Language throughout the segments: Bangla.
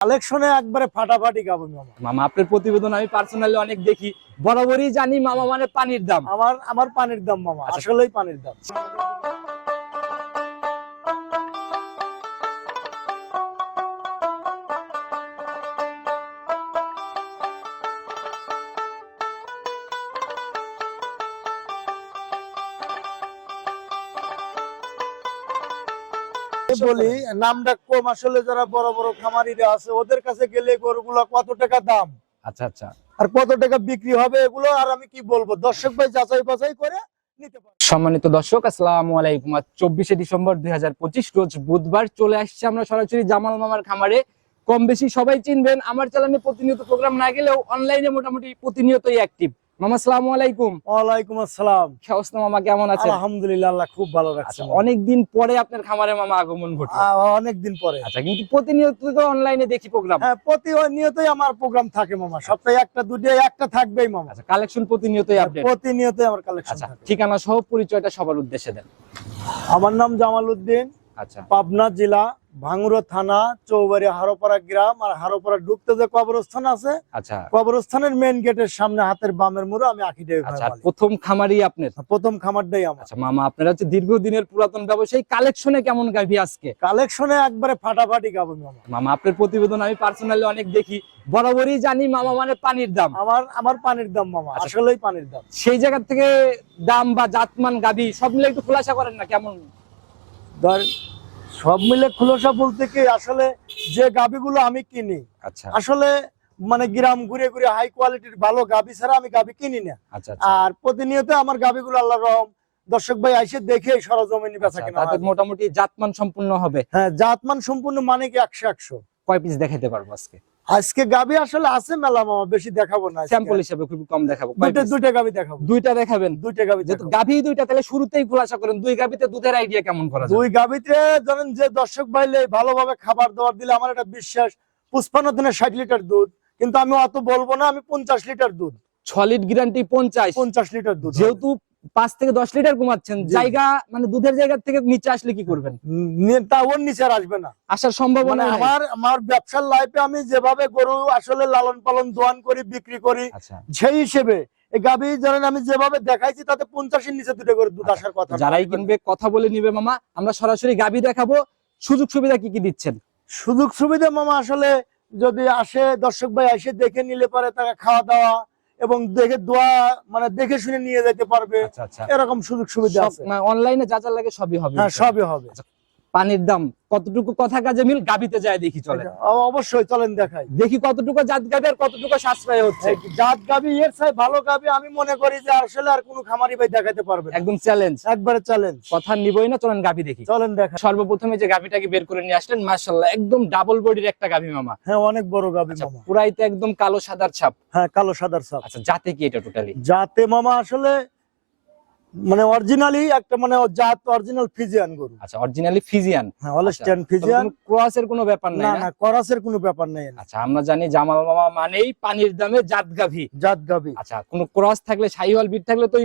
কালেকশনে একবারে ফাটাফাটি গাবো মামা। মামা আপনার প্রতিবেদন আমি পার্সোনালি অনেক দেখি, বরাবরই জানি মামা মানে পানির দাম। আমার পানির দাম মামা, আসলেই পানির দাম। বলি নামটা কম, আসলে যারা বড় বড় খামারিরা আছে ওদের কাছে গেলে গরুগুলো কত টাকা দাম, আচ্ছা আচ্ছা, আর কত টাকা বিক্রি হবে এগুলো আর আমি কি বলবো, দর্শক ভাই যাচাই বাছাই করে নিতে পারে। সম্মানিত দর্শক, আসসালামু আলাইকুম। আজ 24শে ডিসেম্বর 2025 রোজ বুধবার চলে আসছে আমরা সরাসরি জামাল মামার খামারে। কম বেশি সবাই চিনবেন, আমার চ্যানেলে প্রতিনিয়ত প্রোগ্রাম না গেলেও অনলাইনে মোটামুটি প্রতিনিয়তই অ্যাক্টিভ। মামা আসসালামু আলাইকুম। ওয়ালাইকুম আসসালাম। কি অবস্থা মামা, কেমন আছেন? আলহামদুলিল্লাহ, আল্লাহ খুব ভালো রাখছে। অনেকদিন পরে আপনার খামারে মামা আগমন ঘটলো। অনেকদিন পরে। আচ্ছা, কিন্তু প্রতিনিয়ত তো অনলাইনে দেখি প্রোগ্রাম। হ্যাঁ, প্রতিনিয়তই আমার প্রোগ্রাম থাকে মামা, সপ্তাহে একটা দুটো একটা থাকবেই মামা। আচ্ছা, কালেকশন প্রতিনিয়তই আপডেট। প্রতিনিয়তই আমার কালেকশন আচ্ছা, থাকে। ঠিকানা সহ পরিচয়টা সবার উদ্দেশ্যে দেন। আমার নাম জামাল উদ্দিন, আচ্ছা, পাবনা জেলা, ভাঙ্গুড়া থানা, চৌবাড়ি হারোপাড়া গ্রাম। আর হারোপাড়া ঢুকতে যে কবরস্থান আছে, আচ্ছা কবরস্থানের মেইন গেটের সামনে হাতের বামের মোড়ে আমি আকিটাই আচ্ছা, প্রথম খামারি আপনার? প্রথম খামারটাই আমার। আচ্ছা মামা, আপনারা হচ্ছে দীর্ঘদিনের পুরাতন ব্যবসায়ী, কালেকশনে কেমন গাভী আজকে? কালেকশনে একবারে ফাটাফাটি গাবো মামা। মামা আপনার প্রতিবেদন আমি পার্সোনালি অনেক দেখি, বরাবরই জানি মামা মানে পানির দাম। আমার পানির দাম মামা, আচ্ছা। আসলেই পানির দাম। সেই জায়গা থেকে দাম বা জাতমান গাভী সব মিলে একটু খোলাসা করেন না কেমন? ধর সব মিলে খুলসা বলতে কি, আসলে যে গাভীগুলো আমি কিনি, আচ্ছা আসলে মানে গ্রাম ঘুরে ঘুরে হাই কোয়ালিটির ভালো গাভী ছাড়া আমি গাভী কিনি না। আচ্ছা, আর প্রতিনিয়ত আমার গাভীগুলো আল্লাহর রহম দর্শক ভাই এসে দেখে সরজমিনে বেচা কেনা তাদের হয়। মোটামুটি জাতমান সম্পূর্ণ হবে। হ্যাঁ, জাতমান সম্পূর্ণ মানে কি 100-100। কয় পিস দেখাইতে পারবো আজকে? আজকে গাভী আসলে আছে মেলা মামা, বেশি দেখাবো না। স্যাম্পল হিসেবে খুব কম দেখাবো। কয় পিস? দুইটা গাভী দেখাবো। দুইটা দেখাবেন? দুইটা গাভী যেহেতু দেখাবো। গাভী দুইটা, তাহলে শুরুতেই খোলাসা করেন দুই গাভীতে দুধের আইডিয়া কেমন করা যায়? দুই গাভীতে ধরেন যে দর্শক ভাইলে ভালোভাবে খাবার দাবার দিলে আমার একটা বিশ্বাস 55 দিনে 60 লিটার দুধ, কিন্তু আমি অত বলবো না, আমি 50 লিটার দুধ, সলিড গ্যারান্টি 50 লিটার দুধ। যেহেতু 5 থেকে 10 লিটার কমাচ্ছেন, জায়গা মানে দুধের জায়গা থেকে নিচে আসলে কি করবেন? তা ওর নিচে আর আসবে না, আসার সম্ভাবনা মানে আমার ব্যবসার লাইফে আমি যেভাবে গরু আসলে লালন পালন দোয়ান করি বিক্রি করি, আচ্ছা, সেই হিসেবে এই গাভী ধরেন আমি যেভাবে দেখাইছি তাতে 50-এর নিচে দুটো করে দুধ আসার কথা। যারাই কিনবে কথা বলে নিবে মামা, আমরা সরাসরি গাভী দেখাবো। সুযোগ সুবিধা কি কি দিচ্ছেন? সুযোগ সুবিধা মামা আসলে যদি আসে দর্শক ভাই এসে দেখে নিলে পারে, তাকে খাওয়া দাওয়া এবং দেখে দোয়া মানে দেখে শুনে নিয়ে যেতে পারবে। আচ্ছা আচ্ছা, এরকম সুযোগ সুবিধা আছে। অনলাইনে যা যা লাগে সবই হবে। হ্যাঁ, সবই হবে। পানির দাম কতটুকু কথা কাজে মিল, গাভীতে যায় দেখি, চলে অবশ্যই চলেন দেখাই, দেখি কতটুকু জাত গাভী আর কতটুকু সাশ্রয় হচ্ছে। জাত গাভী এর চাই ভালো গাভী আমি মনে করি যে আসলে আর কোনো খামারি ভাই দেখাতে পারবে না। একদম চ্যালেঞ্জ, একবারে চ্যালেঞ্জ। কথা নিবই না, চলেন গাভী দেখি। চলেন দেখাই। সর্বপ্রথমে যে গাভীটাকে বের করে নিয়ে আসলেন, মাশাআল্লাহ একদম ডাবল বডির একটা গাভী মামা। হ্যাঁ, অনেক বড় গাভী আচ্ছা, মামা। পুরাই তো একদম কালো সাদার ছাপ। হ্যাঁ, কালো সাদার ছাপ। আচ্ছা, জাতে কি এটা টোটালি? জাতে মামা আসলে মানে অরিজিনালি একটা মানে জাত অরিজিনাল ফিজিয়ান গরু। আচ্ছা, অরিজিনালি ফিজিয়ান। হ্যাঁ, হলস্টাইন ফিজিয়ান। ক্রসের কোনো ব্যাপার নাই না না? না, করাসের কোনো ব্যাপার নেই। আচ্ছা, আমরা জানি জামাল মামা মানেই পানির দামে জাত গাভী। জাত গাভী। আচ্ছা, কোনো ক্রস থাকলে, শাহিওয়াল বিট থাকলে তো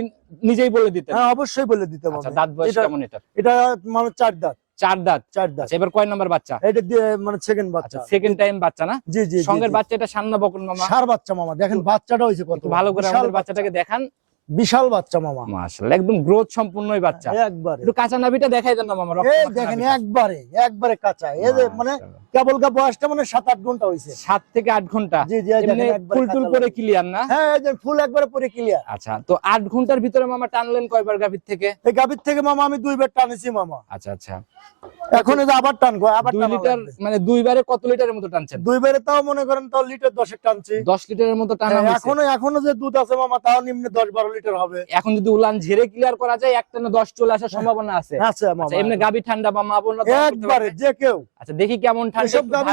নিজেই বলে দিতেন। হ্যাঁ, অবশ্যই বলে দিতে আচ্ছা, হবে। দাঁত বয়স কেমন এটা? এটা মানে 4 দাঁত। 4 দাঁত। 4 দাঁত। আচ্ছা, এবার কয় নাম্বার বাচ্চা? এটা দিয়ে মানে সেকেন্ড বাচ্চা। আচ্ছা, সেকেন্ড টাইম বাচ্চা না? জি জি। সঙ্গের বাচ্চা এটা সান্না বকন মামা? সার বাচ্চা মামা, দেখেন বাচ্চাটা হইছে কত ভালো করে আমাদের বাচ্চাটাকে দেখান। বিশাল বাচ্চা মামা, মাশাআল্লাহ একদম গ্রোথ সম্পূর্ণই বাচ্চা। একবারে একটু কাঁচা নাভিটা দেখাই দেন না মামা। এই দেখেন একবারে কাঁচা। এই যে মানে কেবল বয়সটা মানে 7-8 ঘন্টা হইছে। 7 থেকে 8 ঘন্টা। জি জি, এমনি ফুল টুল করে ক্লিয়ার না? হ্যাঁ, এই যে ফুল একবারে পুরো ক্লিয়ার। আচ্ছা, তো 8 ঘন্টার ভিতরে মামা টানলেন কয়বার গাভীর থেকে? এই গাভীর থেকে মামা আমি 2 বার টানেছি মামা। আচ্ছা আচ্ছা, এখন এই যে আবার টানবো, আবার 2 লিটার মানে 2 বারে কত লিটারের মতো টানছেন? 2 বারে তাও মনে করেন তাও লিটার 10 টানছি। 10 লিটারের মতো টানা হয়েছে। এখনো যে দুধ আছে মামা তাও নিম্নে 10-12 লিটার হবে। এখন যদি উলান ঝেড়ে ক্লিয়ার করা যায়, একটানা 10 চলে আসার সম্ভাবনা আছে। আচ্ছা মামা, আচ্ছা, এমনি গাভী ঠান্ডা বা মা বোনরা একবারে যে কেউ। আচ্ছা, দেখি কেমন ঠান্ডা। এসব গাভী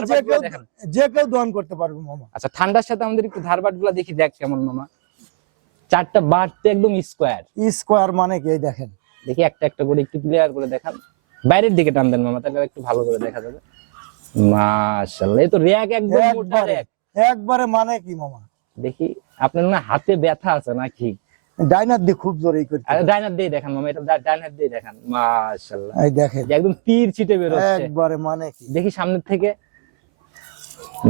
যে কেউ দহন করতে পারবে মামা। আচ্ছা, ঠান্ডার সাথে আমাদের একটু ধারবাটগুলো দেখি, দেখ কেমন মামা। 4টা বাটতে একদম স্কয়ার মানে কি, এই দেখেন। দেখি একটা একটা করে একটু ক্লিয়ার করে দেখান। বাইরের দিকে টান দেন মামা, তাহলে একটু ভালো করে দেখা যাবে। মাশাআল্লাহ, এই তো র‍্যাক একদম মোটা র‍্যাক। একবারে মানে কি মামা। দেখি আপনার না হাতে ব্যথা আছে নাকি? ডাইনার দিয়ে খুব জোরে করতে। আরে ডাইনার দিয়ে দেখান মামা, এটা ডাইনার দিয়ে দেখান। মাশাআল্লাহ, এই দেখেন একদম তীর ছিটে বের হচ্ছে একবারে মানে কি। দেখি সামনের থেকে।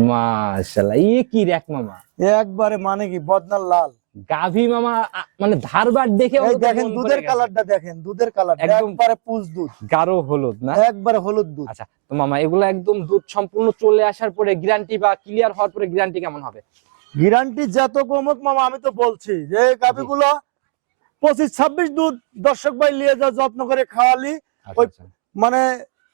মাশাআল্লাহ, কি রেক মামা, একবারে মানে কি বদনার লাল গাভী মামা, মানে ধারবার দেখে এই দেখেন দুধের কালারটা, দেখেন দুধের কালার একদম একবারে পুষ দুধ, গাঢ় হলুদ না? একবারে হলুদ দুধ। আচ্ছা তো মামা, এগুলো একদম দুধ সম্পূর্ণ চলে আসার পরে গ্যারান্টি বা ক্লিয়ার হওয়ার পরে গ্যারান্টি কেমন হবে? গ্যারান্টি যত কমক মামা, আমি তো বলছি যে গাভীগুলো 25-26 দুধ দর্শক ভাই নিয়ে যা যত্ন করে খাওয়ালি, ওই মানে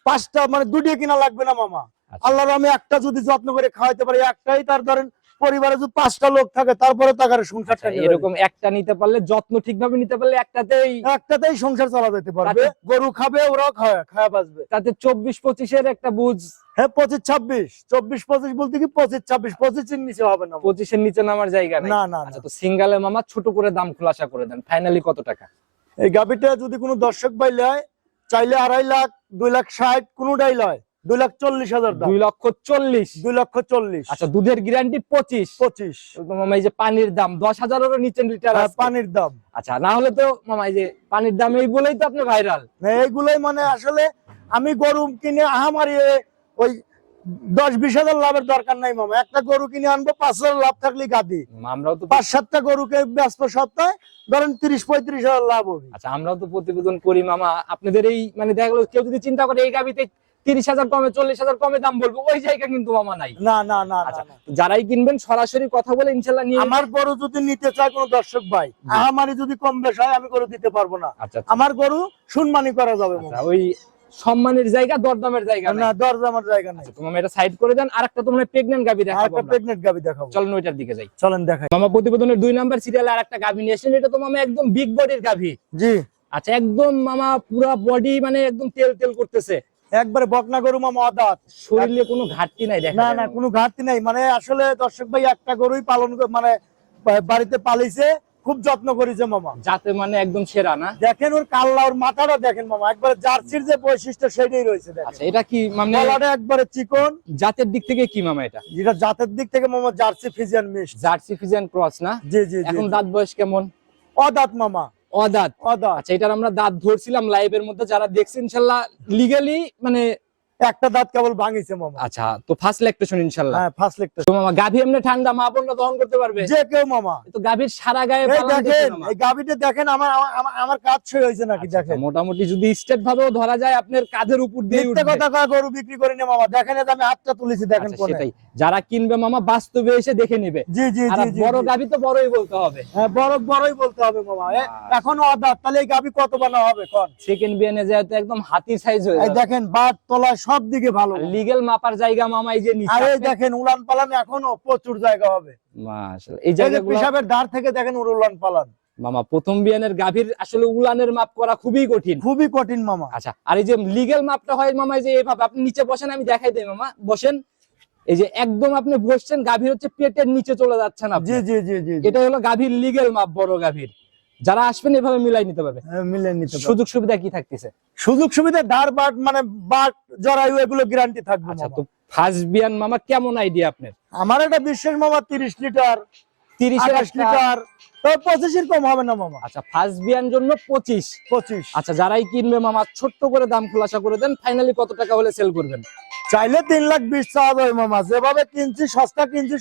5টা মানে 2টি কিনা লাগবে না মামা। আল্লাহর আমি একটা যদি যত্ন করে খাওয়াইতে পারি, একটাই তার ধরেন পরিবারে যদি 5টা লোক থাকে তারপরে তার সংসারটা এরকম একটা নিতে পারলে, যত্ন ঠিকভাবে নিতে পারলে একটাতেই সংসার চালা যেতে পারবে। গরু খাবে, ওরাও খাওয়া বাঁচবে। তাতে 24-25 একটা বুঝ। হ্যাঁ 25-26, 24-25 বলতে কি 25-26, 25 এর নিচে হবে না, 25 এর নিচে নামার জায়গা নাই। না না। আচ্ছা তো সিঙ্গেলে মামা ছোট করে দাম খোলাসা করে দেন, ফাইনালি কত টাকা? এই গাভীটা যদি কোনো দর্শক ভাই লয়, চাইলে 2.5 লাখ, 2,60,000 কোনটাই লয়, 2,40,000 দাম। 2,40,000, 2,40,000। আচ্ছা দুধের গ্যারান্টি 25। মামা এই যে পানির দাম 10,000 এর নিচে লিটার আছে পানির দাম। আচ্ছা না হলে তো মামা, এই যে পানির দাম এই বলেই তো আপনি ভাইরাল। এইগুলোই মানে আসলে আমি গরু কিনে আহামারি ওই 10-20 হাজার লাভের দরকার নাই মামা। একটা গরু কিনে আনবো, 5,000 লাভ থাকলে গাদি। আমরাও তো 5-7টা গরুকে বেচবো সপ্তাহে, ধরেন 30-35 হাজার লাভ হবে। আচ্ছা আমরাও তো প্রতিবেদন করি মামা, আপনাদের এই মানে দেখা গেলো কেউ যদি চিন্তা করে এই গাবিতে 30,000 কমে, 40,000 কমে দাম বলবো, ওই জায়গা কিন্তু মামা নাই। না না না। আচ্ছা যারাই কিনবেন সরাসরি কথা বলে ইনশাআল্লাহ নিয়ে। আমার গরু যদি নিতে চায় কোনো দর্শক ভাই, আমারই যদি কম বেশ হয়, আমি গরু দিতে পারবো না। আচ্ছা আমার গরু সম্মানী করা যাবে। ওই সম্মানের জায়গা, দরদামের জায়গা না, দরদামের জায়গা নাই। তো মামা এটা সাইড করে দেন। আরেকটা তো মানে প্রেগন্যান্ট গাবি দেখাবো, আরেকটা প্রেগন্যান্ট গাবি দেখাবো, চলেন ওইটার দিকে যাই। চলেন দেখাই। মামা প্রতিবেদনের 2 নাম্বার সিরিয়ালে আরেকটা গাবি নিয়ে এসেছেন, এটা তো মামা একদম বিগ বডির গাবি। জি। আচ্ছা একদম মামা পুরো বডি মানে একদম তেল তেল করতেছে, একবারে বকনা গরু মামা, আদাত, শরীরে কোনো ঘাটতি নাই দেখা না না, কোনো ঘাটতি নাই। মানে আসলে দর্শক ভাই একটা গরুই পালন মানে বাড়িতে পালিছে, খুব যত্ন করেছে মামা, যাতে মানে একদম সেরা না? দেখেন ওর কাল্লা, ওর মাথাটা দেখেন মামা, একবারে জার্সির যে বৈশিষ্ট্য সেটাই রয়েছে। আচ্ছা এটা কি মানে গলাটা একবারে চিকন। জাতের দিক থেকে কি মামা এটা? যেটা জাতের দিক থেকে মামা jersey Friesian mix, jersey Friesian cross না? জি জি। এখন দাঁত বয়স কেমন? অদাঁত মামা, অদাঁত। আচ্ছা এটার আমরা দাঁত ধরছিলাম লাইভের মধ্যে, যারা দেখছেন ইনশাআল্লাহ লিগ্যালি মানে একটা দাঁত কেবল ভাঙিছে মামা। আচ্ছা তো ফার্স্ট ল্যাকটেশন ইনশাআল্লাহ। হ্যাঁ ফার্স্ট ল্যাকটেশন। তো মামা গাভী এমনি ঠান্ডা মা বোনরা দহন করতে পারবে যে কেউ মামা। তো গাভীর সারা গায়ে দেখেন, এই গাভীটা দেখেন আমার কাজ ছয় হয়েছে নাকি দেখেন। মোটামুটি যদি স্টেট ভাবেও ধরা যায় আপনার কাঁধের উপর দিয়ে উঠবে। কথা কয় গরু বিক্রি করি না মামা, দেখেন এই যে আমি হাতটা তুলেছি দেখেন কোনে। সেটাই, যারা কিনবে মামা বাস্তবে এসে দেখে নেবে। জি জি আর জি। বড় গাভী তো বড়ই বলতে হবে। হ্যাঁ বড়ই বলতে হবে মামা। এখনো অদাঁত, তাহলে এই গাভী কত বানা হবে কোন? সেকেন্ড বিয়ানে যায় তো একদম হাতি সাইজ হয়ে যাবে। এই দেখেন বাট তলা সব দিকে ভালো, লিগ্যাল মাপার জায়গা মামা এই যে নিচে। আর এই দেখেন উলান পালান এখনো প্রচুর জায়গা হবে। মাশাআল্লাহ এই জায়গাগুলো পিশাবের ধার থেকে দেখেন উলান পালান। মামা প্রথম বিয়ানের গাভীর আসলে উলানের মাপ করা খুবই কঠিন মামা। আচ্ছা আর এই যে লিগ্যাল মাপটা হয় মামা, এই যে এইভাবে আপনি নিচে বসেন, আমি দেখাই দেই মামা, বসেন। এই যে একদম আপনি বসছেন, গাভীর হচ্ছে পেটের নিচে চলে যাচ্ছে না। জি জি জি জি। এটা হলো গাভীর লিগ্যাল মাপ, বড় গাভীর। যারা আসবেন এভাবে মিলাই নিতে পারবে। মিলাই নিতে পারবে। সুযোগ সুবিধা কি থাকতেছে? সুযোগ সুবিধা ধার বাট মানে বাট জরায়ু এগুলো গ্যারান্টি থাকবে। আচ্ছা তো ফার্স্ট বিয়ান মামা কেমন আইডিয়া আপনার? আমার একটা বিশ্বাস মামা 30 লিটার, 30 লিটার, তো 25 এর কম হবে না মামা। আচ্ছা ফার্স্ট বিয়ান জন্য 25। আচ্ছা যারাই কিনবে মামা ছোট্ট করে দাম খোলাসা করে দেন, ফাইনালি কত টাকা হলে সেল করবেন? চাইলে 3,20,000 চাওয়া যাবে মামা, যেভাবে কিনছি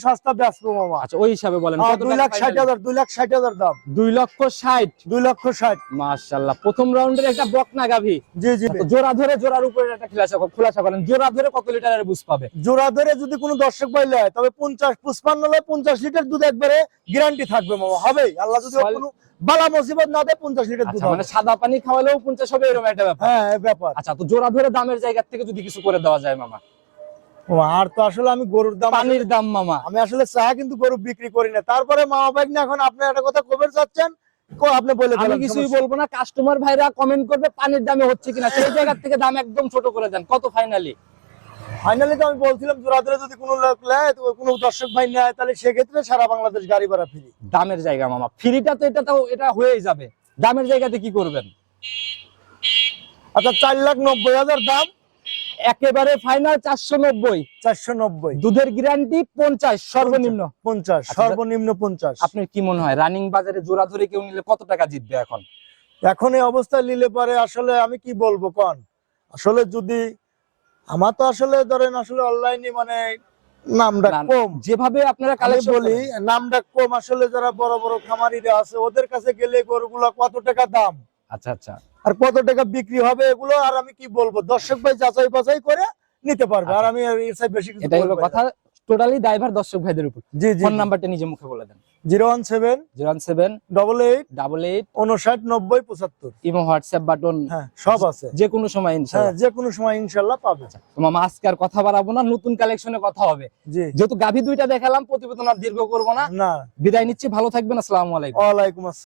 সস্তা বেচবো মামা। আচ্ছা ওই হিসাবে বলেন কত টাকা? 2,60,000 দাম। 2,60,000। 2,60,000 মাশাআল্লাহ প্রথম রাউন্ডের একটা বকনা গাভী। জি জি। জোড়া ধরে জোড়ার উপরে একটা খোলাসা করেন, জোড়া ধরে কত লিটারের বুঝ পাবে? জোড়া ধরে যদি কোনো দর্শক ভাই লয় তবে 55 হলে 50 লিটার দুধ একবারে গ্যারান্টি থাকবে মামা, হবে। আল্লাহ যদি কোনো বালা মুসিবত না দেয় 50 লিটার দুধ হবে। মানে সাদা পানি খাওয়ালেও 50 হবে, এরকম একটা ব্যাপার। হ্যাঁ এই ব্যাপার। আচ্ছা তো জোড়া ধরে দামের জায়গা থেকে যদি কিছু করে দেওয়া যায় মামা? আর তো আসলে আমি গরুর দাম, পানির দাম মামা আমি আসলে চা কিন্তু গরু বিক্রি করি না। তারপরে মামা ভাই না, এখন আপনি একটা কথা কবে চাচ্ছেন আপনি বলে আমি কিছুই বলবো না, কাস্টমার ভাইরা কমেন্ট করবে পানির দামে হচ্ছে কিনা, সেই জায়গা থেকে দাম একদম ছোট করে দেন। কত ফাইনালি? ফাইনালি তো আমি বলছিলাম জোড়া ধরে যদি কোনো লোক নেয়, কোনো দর্শক ভাই নেয়, তাহলে সেক্ষেত্রে সারা বাংলাদেশ গাড়ি ভাড়া ফ্রি। দামের জায়গা মামা ফ্রিটা তো এটা হয়েই যাবে, দামের জায়গাতে কি করবেন? আচ্ছা 4,90,000 দাম, একেবারে ফাইনাল 490। দুধের গ্যারান্টি 50 সর্বনিম্ন 50, সর্বনিম্ন 50। আপনার কি মনে হয় রানিং বাজারে জোড়া ধরে কেউ নিলে কত টাকা জিতবে এখন এই অবস্থায় নিলে পারে? আসলে আমি কি বলবো কোন, আসলে যদি আমার তো আসলে ধরেন আসলে অনলাইনে মানে নামটা না, কম। যেভাবে আপনারা আমি কালেকশন বলি নামটা কম, আসলে যারা বড় বড় খামারিরা আছে ওদের কাছে গেলে গরুগুলা কত টাকা দাম আচ্ছা আচ্ছা আর কত টাকা বিক্রি হবে এগুলো আর আমি কি বলবো, দর্শক ভাই যাচাই বাছাই করে নিতে পারবে। আর আমি এর চাই বেশি কিছু এটাই হলো বলবো না। কথা, টোটালি ড্রাইভার দর্শক ভাইদের উপর। জি জি ফোন নাম্বারটা নিজে মুখে বলে দেন। 017 017 88 88 59 90 75। ইমো হোয়াটসঅ্যাপ বাটন হ্যাঁ সব আছে, যে কোনো সময় হ্যাঁ ইনশাআল্লাহ। যে কোনো সময় ইনশাআল্লাহ পাবে। তো মামা আজকে আর কথা বাড়াবো না, নতুন কালেকশনে কথা হবে। জি যেহেতু গাভী দুইটা দেখালাম, প্রতিবেদন আর দীর্ঘ করবো না, না, বিদায় নিচ্ছি। ভালো থাকবেন, আসসালামু আলাইকুম। ওয়ালাইকুম আসসালাম।